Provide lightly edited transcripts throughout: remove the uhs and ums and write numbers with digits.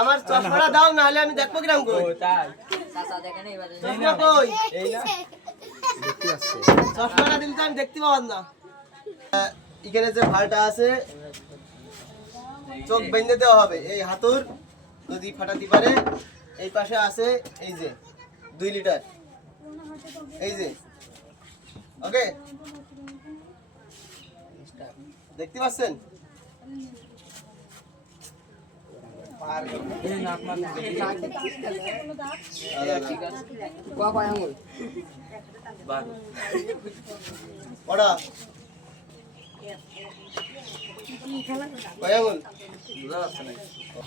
আমার চশমাটা দাও, না হলে আমি দেখবো কিরকম কই। চশমা কই? চশমাটা দিলে তো আমি দেখতে পাবো না। এখানে যে ভালটা আছে চোখ বেঁধে দেওয়া হবে। এই হাতুর যদি ফাটাতে পারে, এই পাশে আছে এই যে 2 লিটার, এই যে ওকে দেখতে পাচ্ছেন?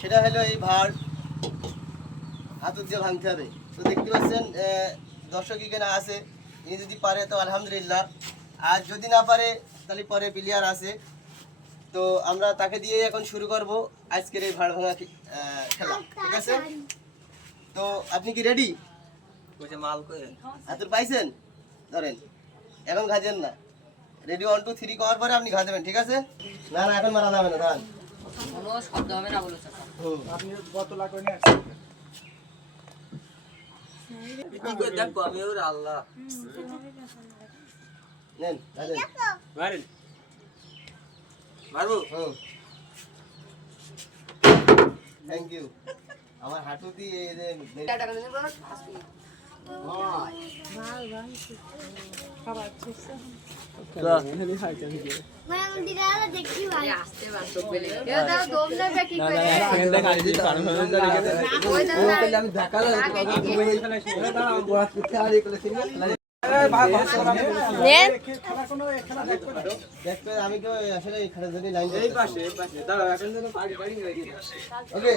সেটা হলো এই ভাড় হাতুর দিয়ে ভাঙতে হবে। তো দেখতে পাচ্ছেন দর্শক এখানে আছে, ইনি যদি পারে তো আলহামদুলিল্লাহ, আর যদি না পারে তাহলে পরে প্লেয়ার আছে। তো আমরা তাকে দিয়ে এখন শুরু করব আজকের এই ভাড় ভাঙা খেলা, ঠিক আছে? তো আপনি কি রেডি? হাতুর পাইছেন? ধরেন, এখন ঘাজেন না। রেডি 1 2 3 করার পরে আপনি ঘা দেবেন, ঠিক আছে? না না এখন মারা যাবে না, দাঁড়ান। কোনো শব্দ হবে না বলো চাচা। আপনি বোতল করে নিয়ে আসেন। কি করে দেখো আমি ওরে আল্লাহ। নেন গাজেন। মারেন। মারবো? হ্যাঁ। Thank you. আমার হাঁটু দিয়ে এই যে টাকা দেন না হাসি। হয়। ভাই ভাই। খাবার ছেড়ছে। তো এখানে হাই কেন কি? মানে আমি দিদারা দেখি ভাই আসতে বাসো পেলে। এ দাও দম নেবে কি করে? না এখানে গাড়ি দিয়ে কারণ হয়ে যায় রেখে দেয়। ও পেলে আমি ঢাকা লাগে তুমি দাও গোড়া কিতে আর এই করে সিঙ্গেল নেন খেলা কোনো খেলা দেখবে আমি তো আসলে এখানে যদি লাইন এই পাশে দাঁড়াও এখন যেন পাড়ি রেডি ওকে।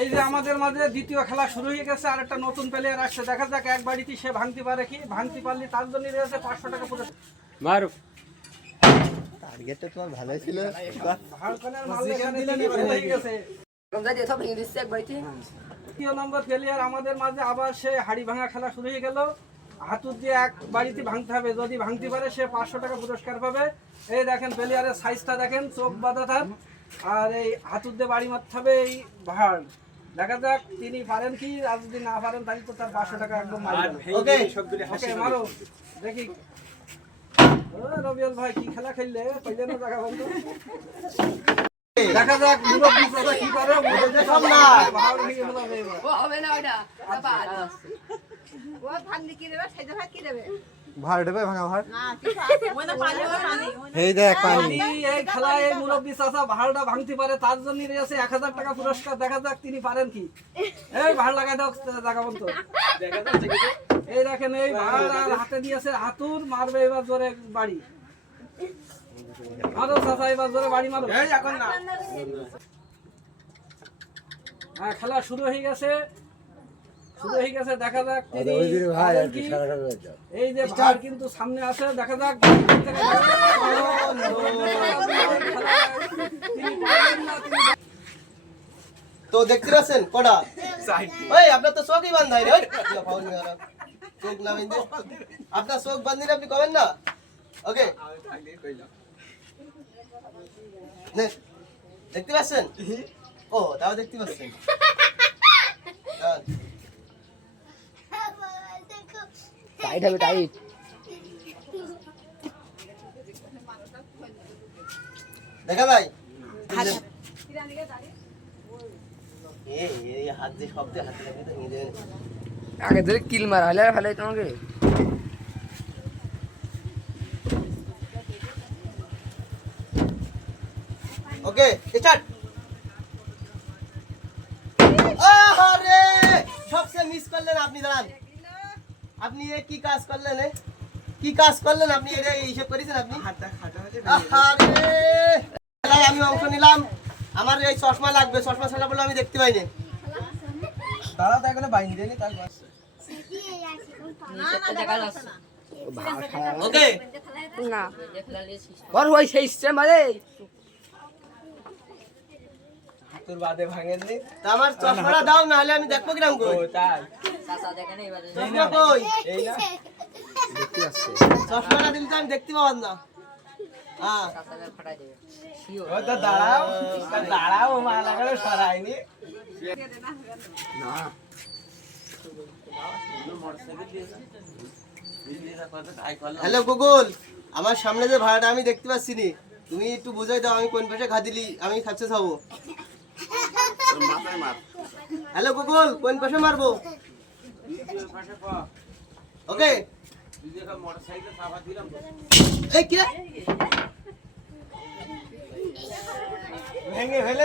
এই যে আমাদের মাঝে দ্বিতীয় খেলা শুরু হয়ে গেছে, আর একটা নতুন প্লেয়ার আসছে, দেখা যাক এক বাড়িতে সে ভাঙতে পারে কি। ভাঙতে পারলে তার জন্য রয়েছে 500 টাকা পুরো মারো। টার্গেটটা তোমার ভালোই ছিল, ভালকনের মাল এখানে দিলে হয়ে গেছে। আমরা যে সব ভেঙে দিচ্ছে এক বাড়িতে। তৃতীয় নম্বর প্লেয়ার আমাদের মাঝে আবার সে হাড়ি ভাঙা খেলা শুরু হয়ে গেল। হাতুর দিয়ে এক বাড়িতে ভাঙতে হবে, যদি ভাঙতে পারে সে 500 টাকা পুরস্কার পাবে। এই দেখেন প্লেয়ারের সাইজটা দেখেন, চোখ বাঁধা থাক, আর এই হাতুর দিয়ে বাড়ি মারতে হবে এই ভাড়। দেখা যাক তিনি পারেন কি, আর যদি না পারেন তাহলে তো তার 500 টাকা একদম ওকে ওকে মারো দেখি। ও রবিউল ভাই কি খেলা খেললে পয়লা না জায়গা বন্ধ। দেখা যাক মুরব্বি দাদা কি করে, বুঝতে সব না ভাড় নিয়ে বলবে ও হবে না ওটা বাদ ও ভাঙনি কি দেবে সেটা ভাত কি দেবে ভাড় দেবে ভাঙা ভাড় না ঠিক আছে ওই না পানি এই দেখ পানি। এই খেলায় এই মুরব্বি চাচা ভাড়টা ভাঙতে পারে, তার জন্য রয়েছে 1000 টাকা পুরস্কার। দেখা যাক তিনি পারেন কি। এই ভাড় লাগাই দাও জায়গা বন্ধ। দেখা যাচ্ছে কি এই দেখেন এই ভাড় আর হাতে দিয়েছে হাতুর, মারবে এবার জোরে বাড়ি মারো চাচা, এবার জোরে বাড়ি মারো। এই এখন না, হ্যাঁ খেলা শুরু হয়ে গেছে, শুরু হয়ে গেছে। দেখা যাক তিনি এই যে ভাড় কিন্তু সামনে আছে, দেখা যাক তো দেখতে পাচ্ছেন কটা ওই আপনার তো চোখই বাঁধাই রে, চোখ না বাঁধে আপনার চোখ বাঁধিলে আপনি কবেন না। ওকে দেখতে পাচ্ছেন? ও তাও দেখতে পাচ্ছেন। টাইট হবে টাইট। দেখা যায় এই হাত দিয়ে শব্দে হাতে লাগে তো নিজে আগে ধরে কিল মারা হলে ভালো হতো আমাকে। Okay start. আরে সবচেয়ে মিস করলেন আপনি, দাঁড়ান। আপনি কি কাজ করলেন, কি কাজ করলেন আপনি? এটা এইসব করেছেন আপনি? আরে আমি অংশ নিলাম, আমার এই চশমা লাগবে, চশমা ছাড়া বলে আমি দেখতে পাইনি। দাঁড়াও তো এখানে বাইনি দেয়নি তাই বাস। ওকে না বড় ওই সেই সিস্টেম আরে তোর বাদে ভাঙেননি। আমার চশমাটা দাও, না হলে আমি দেখবো কিরকম কই। ও তাই চাচা দেখেন এইবারে চশমা কই? এই না দেখতে আসছে, চশমাটা দিলে তো আমি দেখতে পাবো না। হ্যাঁ কাঁচালে ফাটাই দেবে ও তো দাঁড়াও দাঁড়াও মা লাগালে সরাইনি হ্যালো গুগল, আমার সামনে যে ভাড়াটা আমি দেখতে পাচ্ছি নি, তুমি একটু বুঝাই দাও আমি কোন পাশে ঘা দিলি আমি সাকসেস হবো। হ্যালো গুগল, কোন পাশে মারবো? ওকে এই কি রে? ভেঙে ফেলে